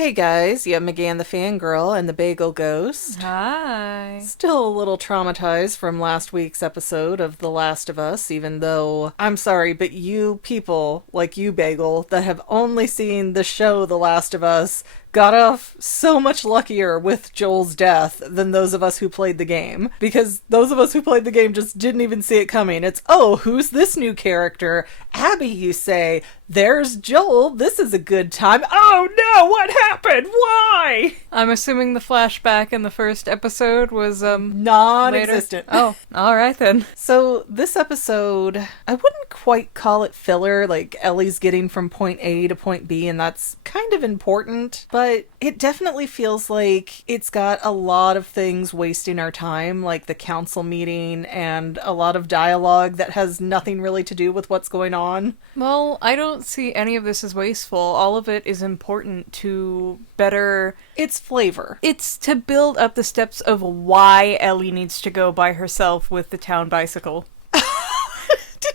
Hey guys, yeah, McGann the Fangirl and the Bagel Ghost. Hi. Still a little traumatized from last week's episode of The Last of Us, even though, I'm sorry, but you people, like you, Bagel, that have only seen the show The Last of Us, got off so much luckier with Joel's death than those of us who played the game. Because those of us who played the game just didn't even see it coming. It's, oh, who's this new character? Abby, you say. There's Joel. This is a good time. Oh no, what happened? Why? I'm assuming the flashback in the first episode was, non-existent. Oh, alright then. So this episode, I wouldn't quite call it filler, like Ellie's getting from point A to point B, and that's kind of important, but it definitely feels like it's got a lot of things wasting our time, like the council meeting and a lot of dialogue that has nothing really to do with what's going on. Well, I don't see any of this as wasteful. All of it is important to better... It's flavor. It's to build up the steps of why Ellie needs to go by herself with the town bicycle. Did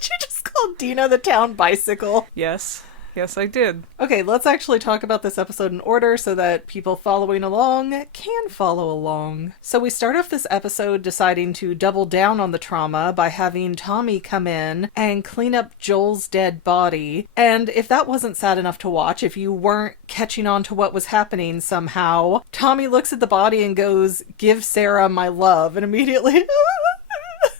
you just call Dina the town bicycle? Yes. Yes, I did. Okay, let's actually talk about this episode in order so that people following along can follow along. So we start off this episode deciding to double down on the trauma by having Tommy come in and clean up Joel's dead body. And if that wasn't sad enough to watch, if you weren't catching on to what was happening somehow, Tommy looks at the body and goes, "Give Sarah my love," and immediately...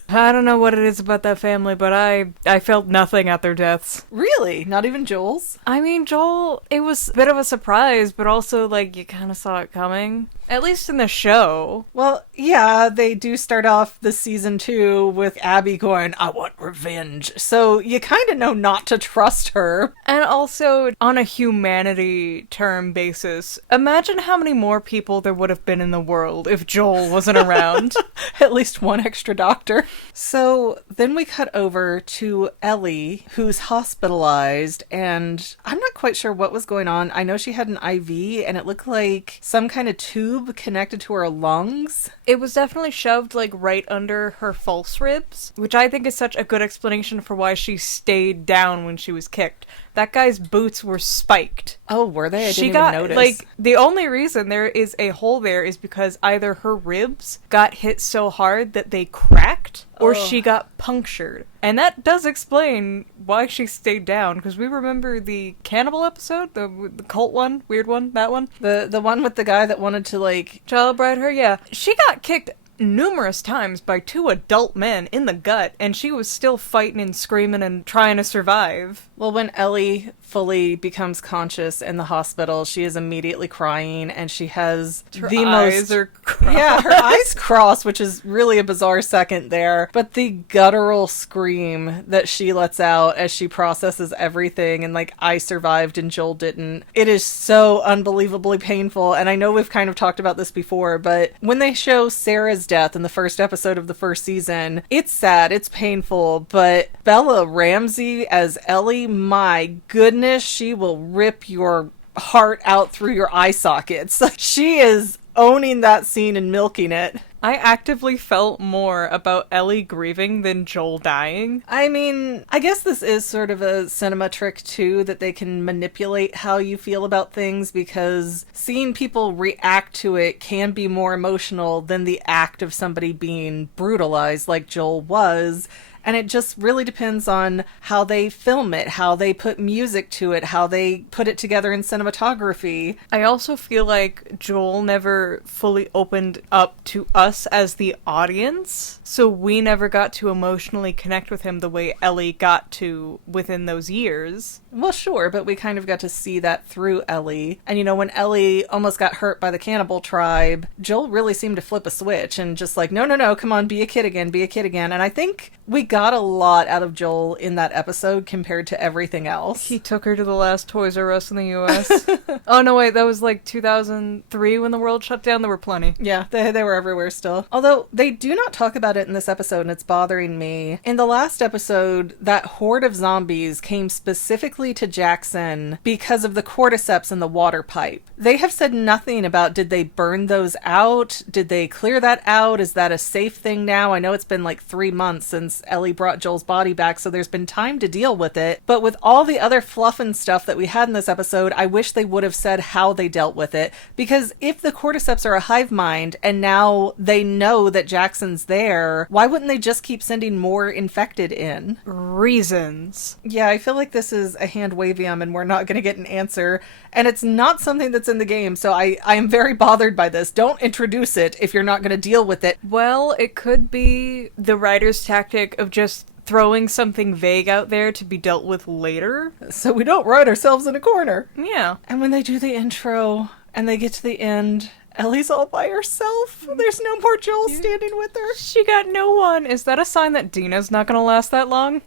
I don't know what it is about that family, but I felt nothing at their deaths. Really? Not even Joel's? I mean, Joel, it was a bit of a surprise, but also, like, you kind of saw it coming. At least in the show. Well, yeah, they do start off the season 2 with Abby going, "I want revenge." So you kind of know not to trust her. And also, on a humanity term basis, imagine how many more people there would have been in the world if Joel wasn't around. At least one extra doctor. So then we cut over to Ellie, who's hospitalized, and I'm not quite sure what was going on. I know she had an IV, and it looked like some kind of tube connected to her lungs. It was definitely shoved, like, right under her false ribs, which I think is such a good explanation for why she stayed down when she was kicked. That guy's boots were spiked. Oh, were they? I didn't even notice. Like, the only reason there is a hole there is because either her ribs got hit so hard that they cracked, or she got punctured. And that does explain why she stayed down, because we remember the cannibal episode, the cult one, weird one, that one. The one with the guy that wanted to, like... Child bride her, yeah. She got kicked numerous times by 2 adult men in the gut, and she was still fighting and screaming and trying to survive. Well, when Ellie fully becomes conscious in the hospital, she is immediately crying, and she has Her the eyes most... are crossed. Yeah, her eyes crossed, which is really a bizarre second there. But the guttural scream that she lets out as she processes everything, and like, I survived and Joel didn't. It is so unbelievably painful, and I know we've kind of talked about this before, but when they show Sarah's death in the first episode of the first season, it's sad, it's painful, but Bella Ramsey as Ellie, my goodness, she will rip your heart out through your eye sockets. She is owning that scene and milking it. I actively felt more about Ellie grieving than Joel dying. I mean, I guess this is sort of a cinema trick too, that they can manipulate how you feel about things, because seeing people react to it can be more emotional than the act of somebody being brutalized like Joel was. And it just really depends on how they film it, how they put music to it, how they put it together in cinematography. I also feel like Joel never fully opened up to us as the audience, so we never got to emotionally connect with him the way Ellie got to within those years. Well, sure, but we kind of got to see that through Ellie. And, you know, when Ellie almost got hurt by the cannibal tribe, Joel really seemed to flip a switch and just like, no, come on, be a kid again, be a kid again. And I think we got a lot out of Joel in that episode compared to everything else. He took her to the last Toys R Us in the US. Oh, no, wait, that was like 2003 when the world shut down. There were plenty. Yeah, they were everywhere still. Although, they do not talk about it in this episode, and it's bothering me. In the last episode, that horde of zombies came specifically to Jackson because of the cordyceps in the water pipe. They have said nothing about, did they burn those out? Did they clear that out? Is that a safe thing now? I know it's been like 3 months since Ellie Ellie brought Joel's body back, so there's been time to deal with it. But with all the other fluff and stuff that we had in this episode, I wish they would have said how they dealt with it. Because if the cordyceps are a hive mind and now they know that Jackson's there, why wouldn't they just keep sending more infected in? Reasons. Yeah, I feel like this is a hand wavium and we're not going to get an answer. And it's not something that's in the game, so I am very bothered by this. Don't introduce it if you're not going to deal with it. Well, it could be the writer's tactic of just throwing something vague out there to be dealt with later. So we don't write ourselves in a corner. Yeah. And when they do the intro and they get to the end, Ellie's all by herself. There's no more Joel standing with her. She got no one. Is that a sign that Dina's not going to last that long?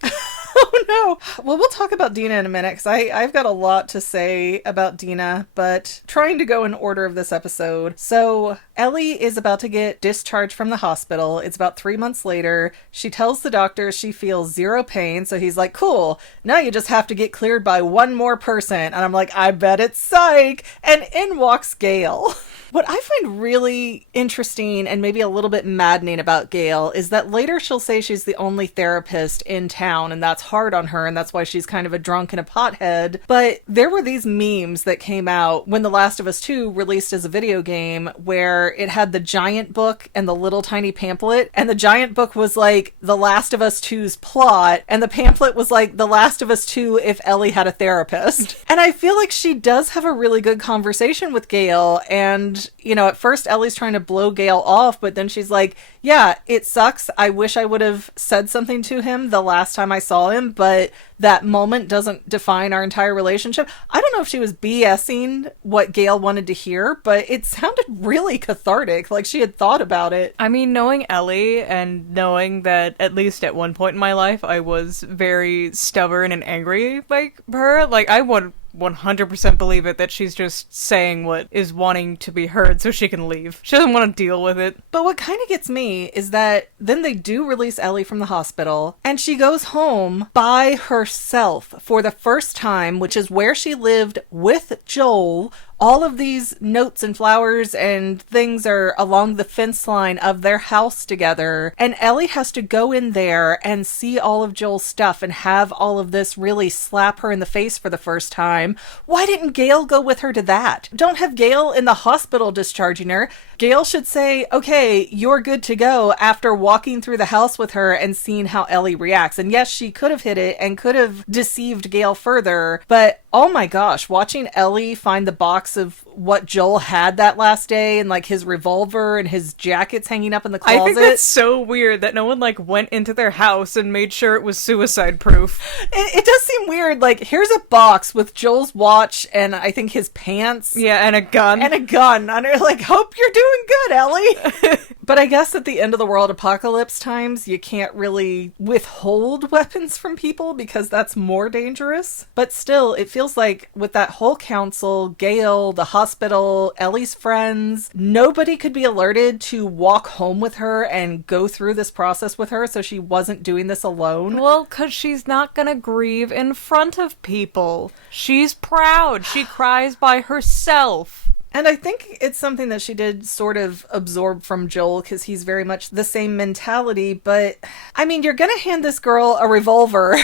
Oh no. Well, we'll talk about Dina in a minute, because I've got a lot to say about Dina, but trying to go in order of this episode. So Ellie is about to get discharged from the hospital. It's about 3 months later. She tells the doctor she feels zero pain, so he's like, cool, now you just have to get cleared by one more person. And I'm like, I bet it's psych. And in walks Gail. What I find really interesting and maybe a little bit maddening about Gail is that later she'll say she's the only therapist in town, and that's hard on her, and that's why she's kind of a drunk and a pothead. But there were these memes that came out when The Last of Us 2 released as a video game where it had the giant book and the little tiny pamphlet, and the giant book was like The Last of Us 2's plot, and the pamphlet was like The Last of Us 2 if Ellie had a therapist. And I feel like she does have a really good conversation with Gail, and you know, at first Ellie's trying to blow Gail off, but then she's like, yeah, it sucks. I wish I would have said something to him the last time I saw him, but that moment doesn't define our entire relationship. I don't know if she was BSing what Gail wanted to hear, but it sounded really cathartic, like she had thought about it. I mean, knowing Ellie and knowing that at least at one point in my life I was very stubborn and angry like her, like I would 100% believe it that she's just saying what is wanting to be heard so she can leave. She doesn't want to deal with it. But what kind of gets me is that then they do release Ellie from the hospital, and she goes home by herself for the first time, which is where she lived with Joel. All of these notes and flowers and things are along the fence line of their house together. And Ellie has to go in there and see all of Joel's stuff and have all of this really slap her in the face for the first time. Why didn't Gail go with her to that? Don't have Gail in the hospital discharging her. Gail should say, okay, you're good to go, after walking through the house with her and seeing how Ellie reacts. And yes, she could have hit it and could have deceived Gail further, but oh my gosh, watching Ellie find the box of what Joel had that last day and like his revolver and his jackets hanging up in the closet. I think that's so weird that no one like went into their house and made sure it was suicide proof. It does seem weird. Like, here's a box with Joel's watch and I think his pants. Yeah, and a gun. And a gun. And you're like, hope you're doing good, Ellie. But I guess at the end of the world apocalypse times, you can't really withhold weapons from people because that's more dangerous. But still, it feels like with that whole council, Gail, the hospital, Ellie's friends, nobody could be alerted to walk home with her and go through this process with her so she wasn't doing this alone. Well, because she's not gonna grieve in front of people. She's proud. She cries by herself. And I think it's something that she did sort of absorb from Joel, because he's very much the same mentality. But, I mean, you're gonna hand this girl a revolver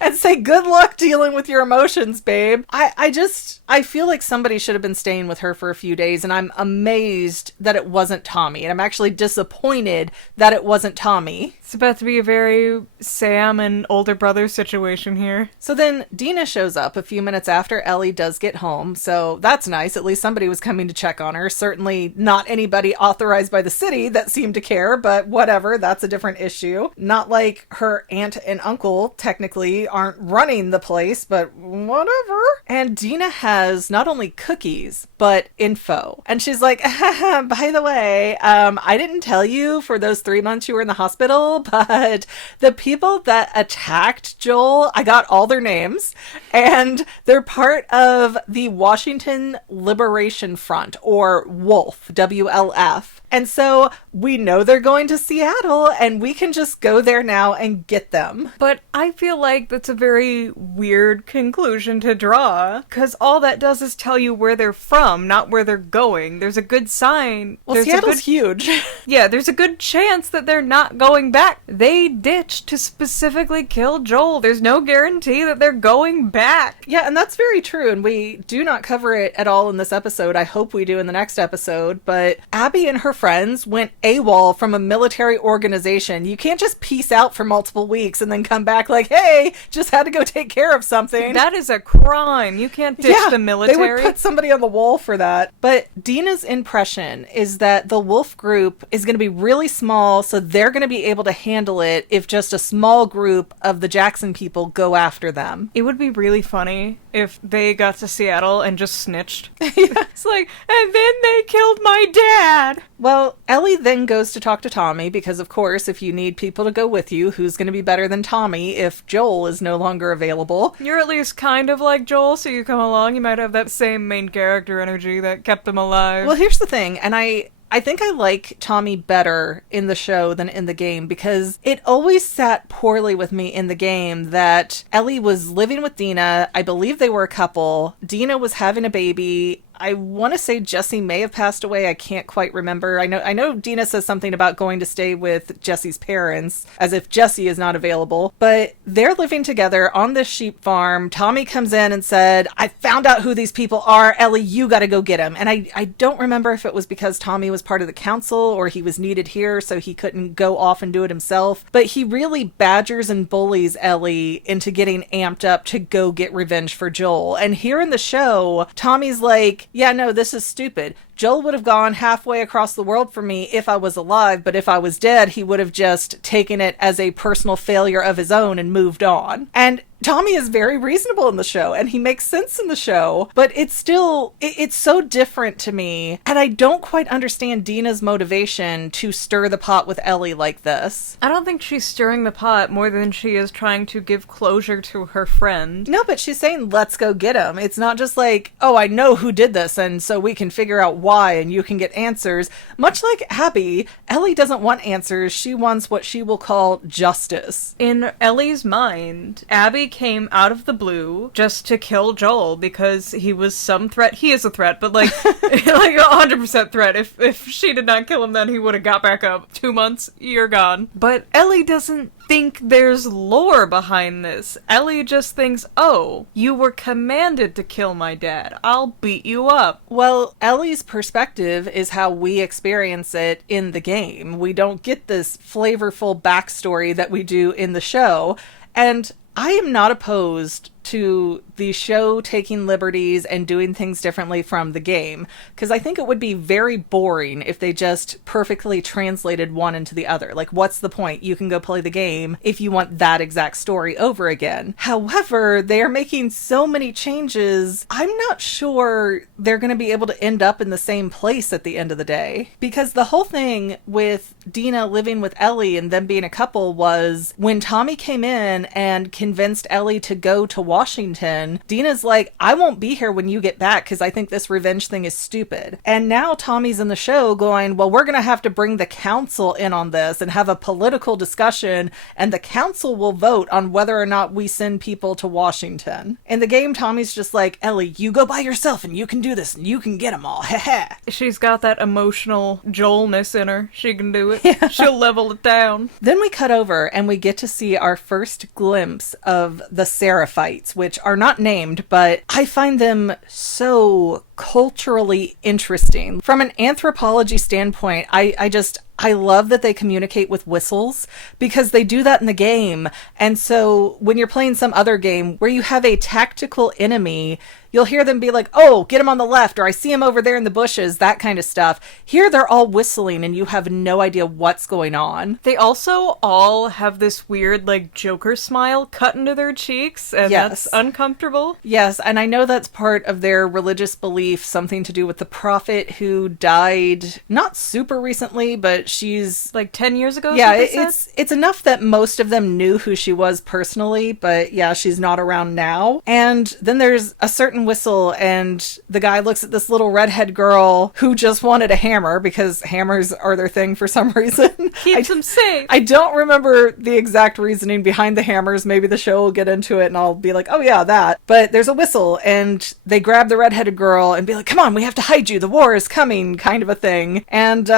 and say, good luck dealing with your emotions, babe. I feel like somebody should have been staying with her for a few days, and I'm amazed that it wasn't Tommy. And I'm actually disappointed that it wasn't Tommy. It's about to be a very Sam and older brother situation here. So then Dina shows up a few minutes after Ellie does get home, so that's nice. At least somebody was coming to check on her. Certainly not anybody authorized by the city that seemed to care, but whatever, that's a different issue. Not like her aunt and uncle technically aren't running the place, but whatever. And Dina has not only cookies, but info. And she's like, by the way, I didn't tell you for those 3 months you were in the hospital, but the people that attacked Joel, I got all their names, And they're part of the Washington Liberation Front, or w.l.f, W-L-F. And so we know they're going to Seattle, and we can just go there now and get them. But I feel like that's a very weird conclusion to draw, because all that does is tell you where they're from, not where they're going. There's a good sign. Well, Seattle's huge. Yeah, there's a good chance that they're not going back. They ditched to specifically kill Joel. There's no guarantee that they're going back. Yeah, and that's very true, and we do not cover it at all in this episode. I hope we do in the next episode, but Abby and her friends went AWOL from a military organization. You can't just peace out for multiple weeks and then come back like, hey, just had to go take care of something. That is a crime. You can't ditch the military. They would put somebody on the wall for that. But Dina's impression is that the w.l.f group is going to be really small, so they're going to be able to handle it if just a small group of the Jackson people go after them. It would be really funny if they got to Seattle and just snitched. It's like, and then they killed my dad. Well, Ellie then goes to talk to Tommy because, of course, if you need people to go with you, who's going to be better than Tommy if Joel is no longer available? You're at least kind of like Joel, so you come along, you might have that same main character energy that kept him alive. Well, here's the thing, and I think I like Tommy better in the show than in the game because it always sat poorly with me in the game that Ellie was living with Dina. I believe they were a couple. Dina was having a baby. I want to say Jesse may have passed away. I can't quite remember. I know Dina says something about going to stay with Jesse's parents, as if Jesse is not available. But they're living together on this sheep farm. Tommy comes in and said, I found out who these people are. Ellie, you got to go get them. And I don't remember if it was because Tommy was part of the council or he was needed here so he couldn't go off and do it himself. But he really badgers and bullies Ellie into getting amped up to go get revenge for Joel. And here in the show, Tommy's like, yeah, no, this is stupid. Joel would have gone halfway across the world for me if I was alive, but if I was dead, he would have just taken it as a personal failure of his own and moved on. And Tommy is very reasonable in the show, and he makes sense in the show, but it's still, it's so different to me, and I don't quite understand Dina's motivation to stir the pot with Ellie like this. I don't think she's stirring the pot more than she is trying to give closure to her friend. No, but she's saying, let's go get him. It's not just like, oh, I know who did this, and so we can figure out why, and you can get answers. Much like Abby, Ellie doesn't want answers. She wants what she will call justice. In Ellie's mind, Abby came out of the blue just to kill Joel because he was some threat. He is a threat, but like 100% threat. If she did not kill him, then he would have got back up. 2 months, you're gone. But Ellie doesn't think there's lore behind this. Ellie just thinks, oh, you were commanded to kill my dad. I'll beat you up. Well, Ellie's perspective is how we experience it in the game. We don't get this flavorful backstory that we do in the show. And I am not opposed to the show taking liberties and doing things differently from the game, because I think it would be very boring if they just perfectly translated one into the other. Like, what's the point? You can go play the game if you want that exact story over again. However, they are making so many changes, I'm not sure they're going to be able to end up in the same place at the end of the day. Because the whole thing with Dina living with Ellie and them being a couple was when Tommy came in and convinced Ellie to go to Washington, Dina's like, I won't be here when you get back because I think this revenge thing is stupid. And now Tommy's in the show going, well, we're going to have to bring the council in on this and have a political discussion, and the council will vote on whether or not we send people to Washington. In the game, Tommy's just like, Ellie, you go by yourself and you can do this and you can get them all. She's got that emotional Joelness in her. She can do it. Yeah. She'll level it down. Then we cut over and we get to see our first glimpse of the Seraphites, which are not named, but I find them so culturally interesting. From an anthropology standpoint, I love that they communicate with whistles because they do that in the game. And so when you're playing some other game where you have a tactical enemy, you'll hear them be like, oh, get him on the left, or I see him over there in the bushes, that kind of stuff. Here they're all whistling and you have no idea what's going on. They also all have this weird like Joker smile cut into their cheeks, and that's uncomfortable. Yes, and I know that's part of their religious belief, something to do with the prophet who died not super recently, but she's like 10 years ago. Yeah, it's enough that most of them knew who she was personally, but yeah, she's not around now. And then there's a certain whistle, and the guy looks at this little redhead girl who just wanted a hammer because hammers are their thing for some reason. Keeps them safe. I don't remember the exact reasoning behind the hammers. Maybe the show will get into it and I'll be like, oh yeah, that. But there's a whistle, and they grab the redheaded girl and be like, come on, we have to hide you. The war is coming, kind of a thing. And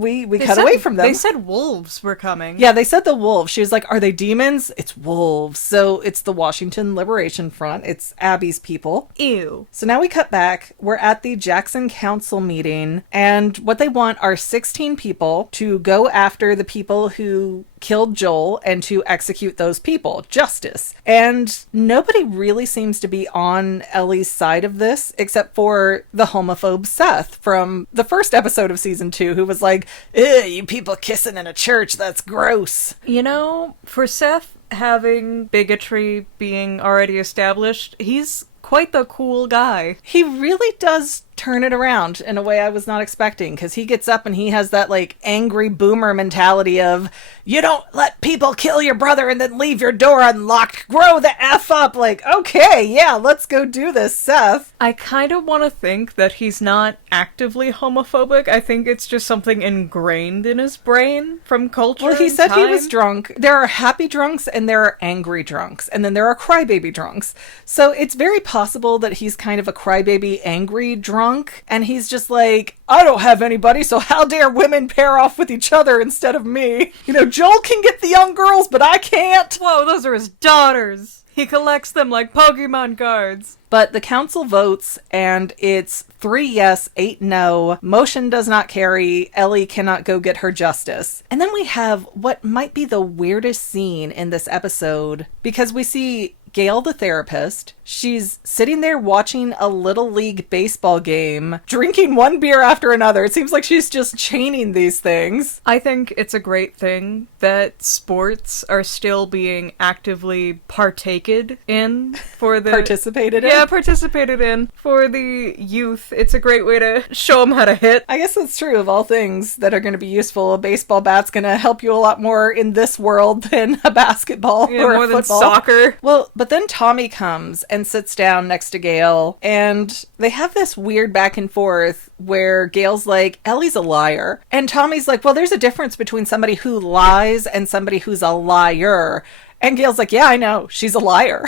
we cut away from them. They said wolves were coming. Yeah, they said the wolves. She was like, are they demons? It's wolves. So it's the Washington Liberation Front. It's Abby's people. Ew. So now we cut back. We're at the Jackson Council meeting, and what they want are 16 people to go after the people who killed Joel and to execute those people. Justice. And nobody really seems to be on Ellie's side of this, except for the homophobe Seth from the first episode of season 2, who was like, ew, you people kissing in a church, that's gross. You know, for Seth having bigotry being already established, he's quite the cool guy. He really does turn it around in a way I was not expecting, because he gets up and he has that like angry boomer mentality of, you don't let people kill your brother and then leave your door unlocked. Grow the F up. Like, okay, yeah, let's go do this, Seth. I kind of want to think that he's not actively homophobic. I think it's just something ingrained in his brain from culture. Well, he said time. He was drunk. There are happy drunks and there are angry drunks, and then there are crybaby drunks. So it's very possible that he's kind of a crybaby angry drunk, and he's just like, I don't have anybody, so how dare women pair off with each other instead of me? You know, Joel can get the young girls, but I can't. Whoa, those are his daughters. He collects them like Pokemon cards. But the council votes, and it's 3 yes, 8 no. Motion does not carry. Ellie cannot go get her justice. And then we have what might be the weirdest scene in this episode, because we see Gail the therapist. She's sitting there watching a Little League baseball game, drinking one beer after another. It seems like she's just chaining these things. I think it's a great thing that sports are still being actively partaked in for the... Participated in? Yeah, participated in for the youth. It's a great way to show them how to hit. I guess that's true of all things that are going to be useful. A baseball bat's going to help you a lot more in this world than a basketball or more a football. Than soccer. Well, but then Tommy comes and sits down next to Gail, and they have this weird back and forth where Gail's like, Ellie's a liar. And Tommy's like, well, there's a difference between somebody who lies and somebody who's a liar. And Gail's like, yeah, I know. She's a liar.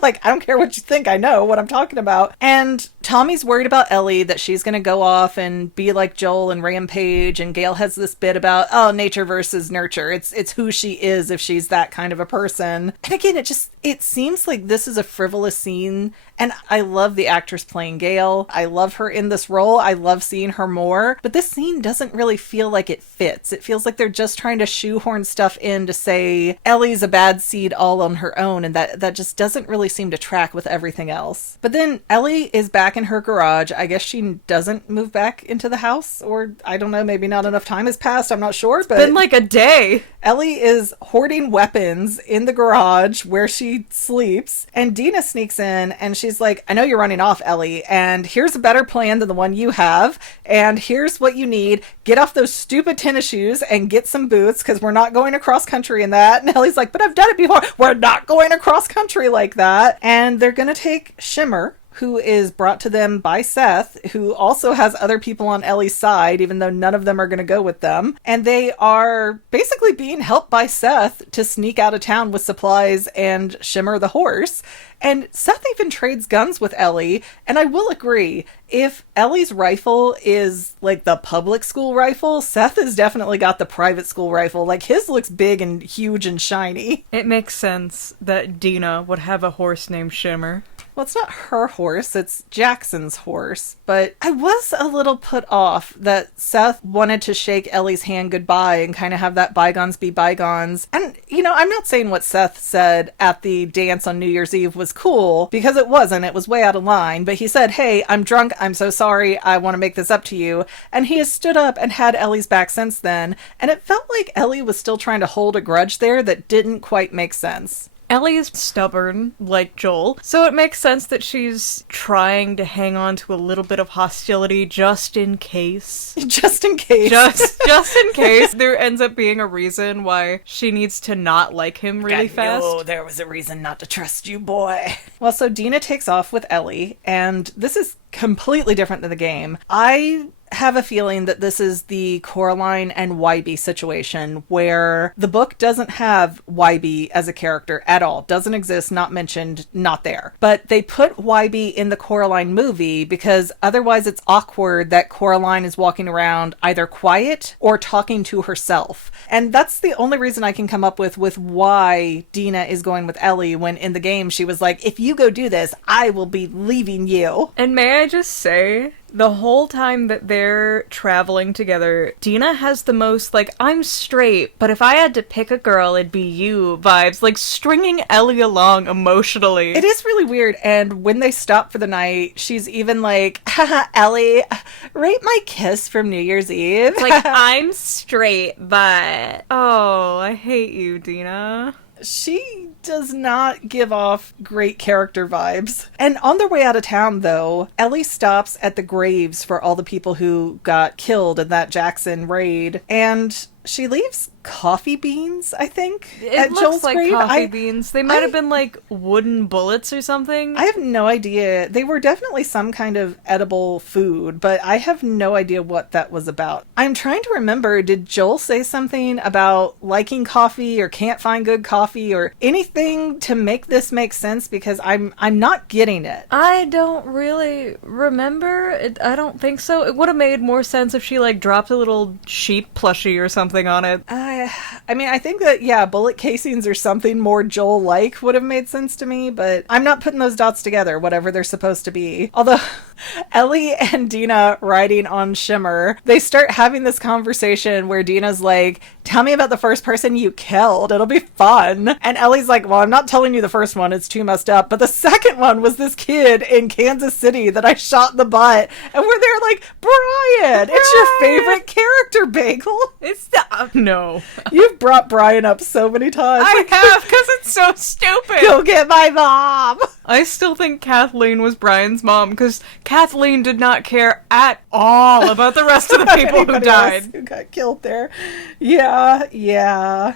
Like, I don't care what you think. I know what I'm talking about. And Tommy's worried about Ellie, that she's going to go off and be like Joel and Rampage. And Gail has this bit about, oh, nature versus nurture. It's who she is if she's that kind of a person. And again, it seems like this is a frivolous scene. And I love the actress playing Gail. I love her in this role. I love seeing her more. But this scene doesn't really feel like it fits. It feels like they're just trying to shoehorn stuff in to say Ellie's a bad seed all on her own. And that just doesn't really seem to track with everything else. But then Ellie is back in her garage. I guess she doesn't move back into the house. Or, I don't know, maybe not enough time has passed. I'm not sure. But it's been like a day. Ellie is hoarding weapons in the garage where she sleeps. And Dina sneaks in and she's like, I know you're running off, Ellie, and here's a better plan than the one you have, and here's what you need. Get off those stupid tennis shoes and get some boots, because we're not going across country in that. And Ellie's like, but I've done it before. We're not going across country like that. And they're gonna take Shimmer, who is brought to them by Seth, who also has other people on Ellie's side, even though none of them are going to go with them. And they are basically being helped by Seth to sneak out of town with supplies and Shimmer the horse. And Seth even trades guns with Ellie. And I will agree, if Ellie's rifle is like the public school rifle, Seth has definitely got the private school rifle. Like, his looks big and huge and shiny. It makes sense that Dina would have a horse named Shimmer. Well, it's not her horse, it's Jackson's horse. But I was a little put off that Seth wanted to shake Ellie's hand goodbye and kind of have that bygones be bygones. And, you know, I'm not saying what Seth said at the dance on New Year's Eve was cool, because it wasn't. It was way out of line. But he said, hey, I'm drunk. I'm so sorry. I want to make this up to you. And he has stood up and had Ellie's back since then. And it felt like Ellie was still trying to hold a grudge there that didn't quite make sense. Ellie is stubborn, like Joel, so it makes sense that she's trying to hang on to a little bit of hostility just in case. Just in case. Just in case there ends up being a reason why she needs to not like him really fast. Oh, there was a reason not to trust you, boy. Well, so Dina takes off with Ellie, and this is completely different than the game. I have a feeling that this is the Coraline and Wybie situation where the book doesn't have Wybie as a character at all. Doesn't exist, not mentioned, not there. But they put Wybie in the Coraline movie because otherwise it's awkward that Coraline is walking around either quiet or talking to herself. And that's the only reason I can come up with why Dina is going with Ellie when in the game she was like, if you go do this, I will be leaving you. And may I just say, the whole time that they're traveling together, Dina has the most, like, I'm straight, but if I had to pick a girl, it'd be you vibes. Like, stringing Ellie along emotionally. It is really weird, and when they stop for the night, she's even like, haha, Ellie, rate my kiss from New Year's Eve. Like, I'm straight, but... Oh, I hate you, Dina. She does not give off great character vibes. And on their way out of town, though, Ellie stops at the graves for all the people who got killed in that Jackson raid. And she leaves coffee beans, I think, at looks Joel's like grave. coffee beans. They might have been like wooden bullets or something. I have no idea. They were definitely some kind of edible food, but I have no idea what that was about. I'm trying to remember, did Joel say something about liking coffee or can't find good coffee or anything to make this make sense? Because I'm not getting it. I don't really remember. I don't think so. It would have made more sense if she like dropped a little sheep plushie or something on it. I mean, I think that, yeah, bullet casings or something more Joel-like would have made sense to me, but I'm not putting those dots together, whatever they're supposed to be. Although, Ellie and Dina riding on Shimmer, they start having this conversation where Dina's like, tell me about the first person you killed. It'll be fun. And Ellie's like, well, I'm not telling you the first one. It's too messed up. But the second one was this kid in Kansas City that I shot in the butt. And we're there like, Brian, it's your favorite character, Bagel. It's the... no. You've brought Brian up so many times. I have, because it's so stupid. Go get my mom. I still think Kathleen was Brian's mom, because Kathleen did not care at all about the rest of the people who died. Who got killed there. Yeah.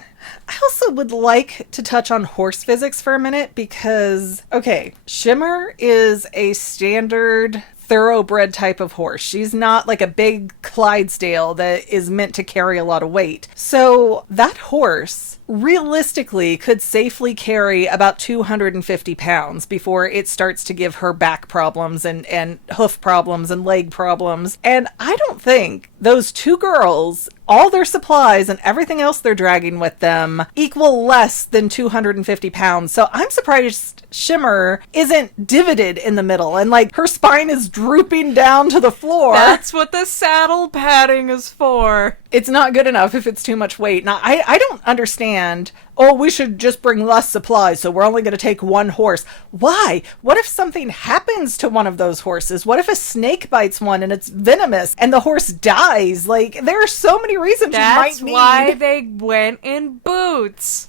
I also would like to touch on horse physics for a minute because, okay, Shimmer is a standard thoroughbred type of horse. She's not like a big Clydesdale that is meant to carry a lot of weight. So that horse realistically could safely carry about 250 pounds before it starts to give her back problems and hoof problems and leg problems. And I don't think those two girls, all their supplies and everything else they're dragging with them equal less than 250 pounds. So I'm surprised Shimmer isn't divoted in the middle and like her spine is drooping down to the floor. That's what the saddle padding is for. It's not good enough if it's too much weight. Now, I don't understand, oh, we should just bring less supplies, so we're only going to take one horse. Why? What if something happens to one of those horses? What if a snake bites one and it's venomous and the horse dies? Like, there are so many reasons you might need. That's why they went in boots.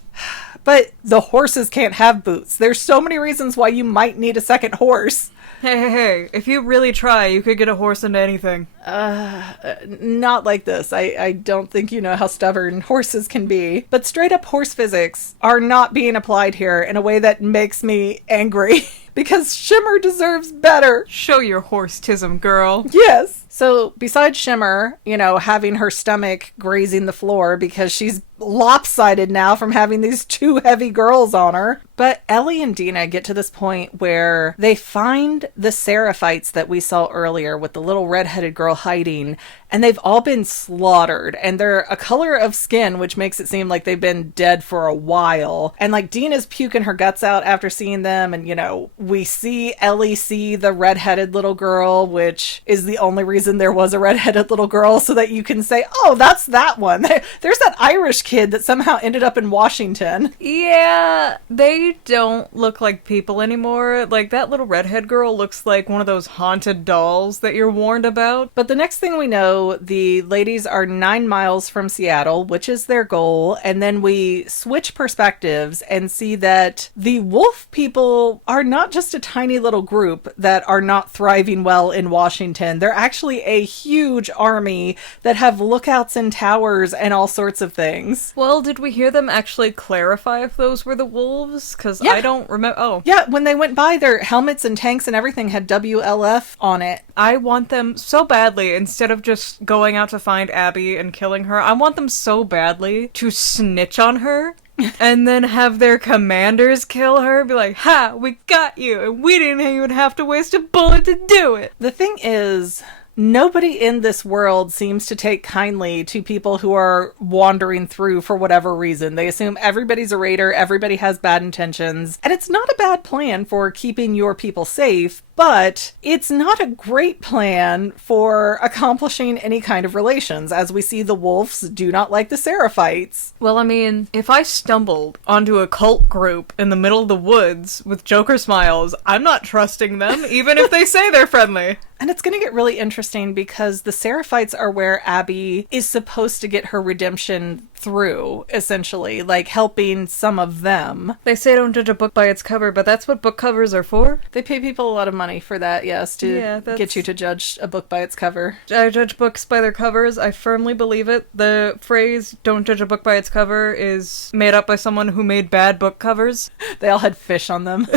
But the horses can't have boots. There's so many reasons why you might need a second horse. Hey, if you really try, you could get a horse into anything. Not like this. I don't think you know how stubborn horses can be. But straight up horse physics are not being applied here in a way that makes me angry. Because Shimmer deserves better. Show your horse-tism, girl. Yes. So besides Shimmer, having her stomach grazing the floor because she's lopsided now from having these two heavy girls on her. But Ellie and Dina get to this point where they find the Seraphites that we saw earlier with the little redheaded girl hiding, and they've all been slaughtered, and they're a color of skin, which makes it seem like they've been dead for a while. And like Dina's puking her guts out after seeing them, and we see Ellie see the redheaded little girl, which is the only reason there was a redheaded little girl, so that you can say, oh, that's that one. There's that Irish kid that somehow ended up in Washington. Yeah, they They don't look like people anymore. Like, that little redhead girl looks like one of those haunted dolls that you're warned about. But the next thing we know, the ladies are 9 miles from Seattle, which is their goal, and then we switch perspectives and see that the wolf people are not just a tiny little group that are not thriving well in Washington. They're actually a huge army that have lookouts and towers and all sorts of things. Well, did we hear them actually clarify if those were the wolves? Because Yeah. I don't remember. Oh. Yeah, when they went by, their helmets and tanks and everything had w.l.f. on it. I want them so badly, instead of just going out to find Abby and killing her, I want them so badly to snitch on her. And then have their commanders kill her, be like, ha, we got you, and we didn't even have to waste a bullet to do it. The thing is, nobody in this world seems to take kindly to people who are wandering through for whatever reason. They assume everybody's a raider, everybody has bad intentions, and it's not a bad plan for keeping your people safe, but it's not a great plan for accomplishing any kind of relations, as we see the wolves do not like the Seraphites. Well, I mean, if I stumbled onto a cult group in the middle of the woods with Joker smiles, I'm not trusting them, even if they say they're friendly. And it's going to get really interesting because the Seraphites are where Abby is supposed to get her redemption through, essentially, like helping some of them. They say don't judge a book by its cover, but that's what book covers are for. They pay people a lot of money for that, yes, to get you to judge a book by its cover. I judge books by their covers. I firmly believe it. The phrase, don't judge a book by its cover, is made up by someone who made bad book covers. They all had fish on them,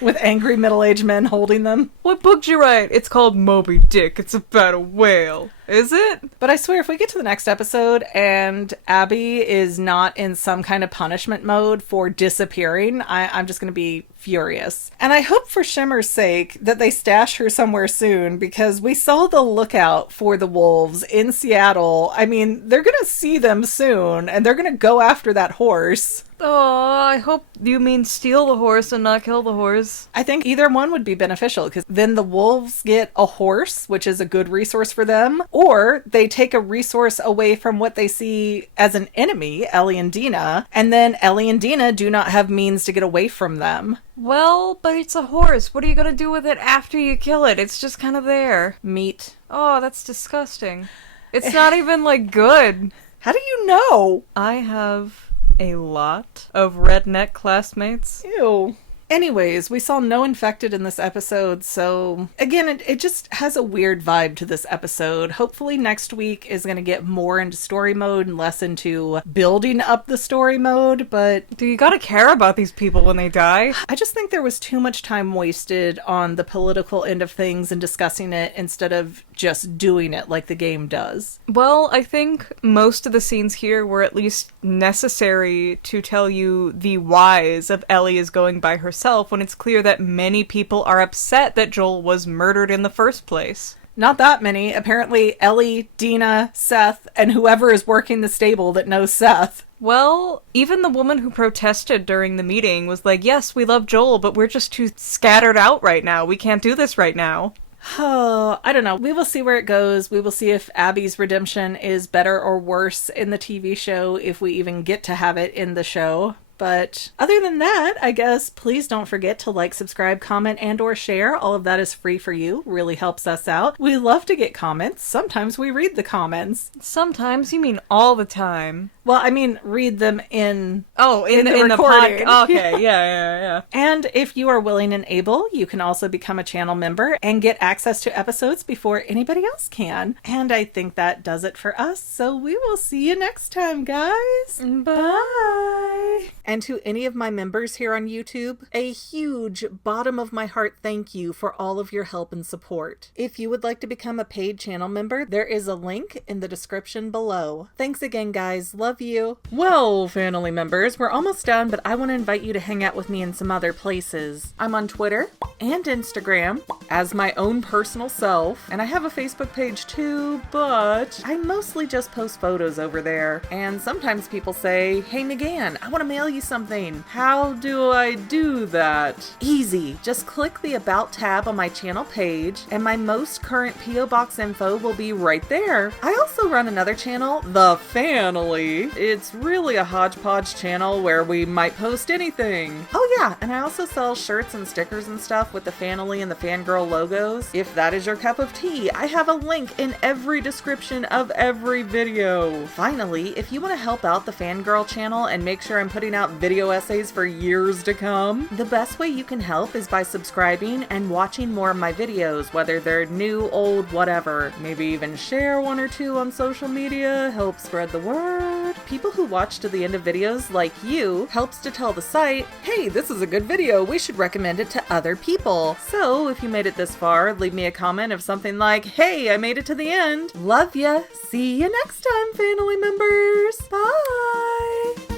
with angry middle-aged men holding them. What book did you write? It's called Moby Dick. It's about a whale. Is it? But I swear, if we get to the next episode and Abby is not in some kind of punishment mode for disappearing, I'm just going to be furious. And I hope for Shimmer's sake that they stash her somewhere soon, because we saw the lookout for the wolves in Seattle. I mean, they're going to see them soon, and they're going to go after that horse. Oh, I hope you mean steal the horse and not kill the horse. I think either one would be beneficial, because then the wolves get a horse, which is a good resource for them, or they take a resource away from what they see as an enemy, Ellie and Dina, and then Ellie and Dina do not have means to get away from them. Well, but it's a horse. What are you gonna do with it after you kill it? It's just kind of there. Meat. Oh, that's disgusting. It's not even, like, good. How do you know? I have a lot of redneck classmates. Ew. Anyways, we saw no infected in this episode, so again, it just has a weird vibe to this episode. Hopefully next week is going to get more into story mode and less into building up the story mode, but Do you gotta care about these people when they die? I just think there was too much time wasted on the political end of things and discussing it instead of just doing it like the game does. Well, I think most of the scenes here were at least necessary to tell you the whys of Ellie is going by herself when it's clear that many people are upset that Joel was murdered in the first place. Not that many. Apparently Ellie, Dina, Seth, and whoever is working the stable that knows Seth. Well, even the woman who protested during the meeting was like, yes, we love Joel, but we're just too scattered out right now. We can't do this right now. Oh, I don't know. We will see where it goes. We will see if Abby's redemption is better or worse in the TV show, if we even get to have it in the show. But other than that, I guess, please don't forget to like, subscribe, comment, and or share. All of that is free for you. Really helps us out. We love to get comments. Sometimes we read the comments. Sometimes, you mean all the time. Well, I mean, read them in in the recording. Okay, yeah. And if you are willing and able, you can also become a channel member and get access to episodes before anybody else can. And I think that does it for us. So we will see you next time, guys. Bye. And to any of my members here on YouTube, a huge bottom of my heart thank you for all of your help and support. If you would like to become a paid channel member, there is a link in the description below. Thanks again, guys. Love you. Well, family members, we're almost done, but I want to invite you to hang out with me in some other places. I'm on Twitter and Instagram as my own personal self, and I have a Facebook page too, but I mostly just post photos over there. And sometimes people say, hey McGann, I want to mail you something. How do I do that? Easy. Just click the About tab on my channel page, and my most current P.O. Box info will be right there. I also run another channel, The Family. It's really a hodgepodge channel where we might post anything. Oh yeah, and I also sell shirts and stickers and stuff with the Family and the Fangirl logos. If that is your cup of tea, I have a link in every description of every video. Finally, if you want to help out the Fangirl channel and make sure I'm putting out video essays for years to come, the best way you can help is by subscribing and watching more of my videos, whether they're new, old, whatever. Maybe even share one or two on social media, help spread the word. People who watch to the end of videos like you helps to tell the site, hey, this is a good video, we should recommend it to other people. So if you made it this far, leave me a comment of something like, hey, I made it to the end. Love ya. See you next time, family members. Bye.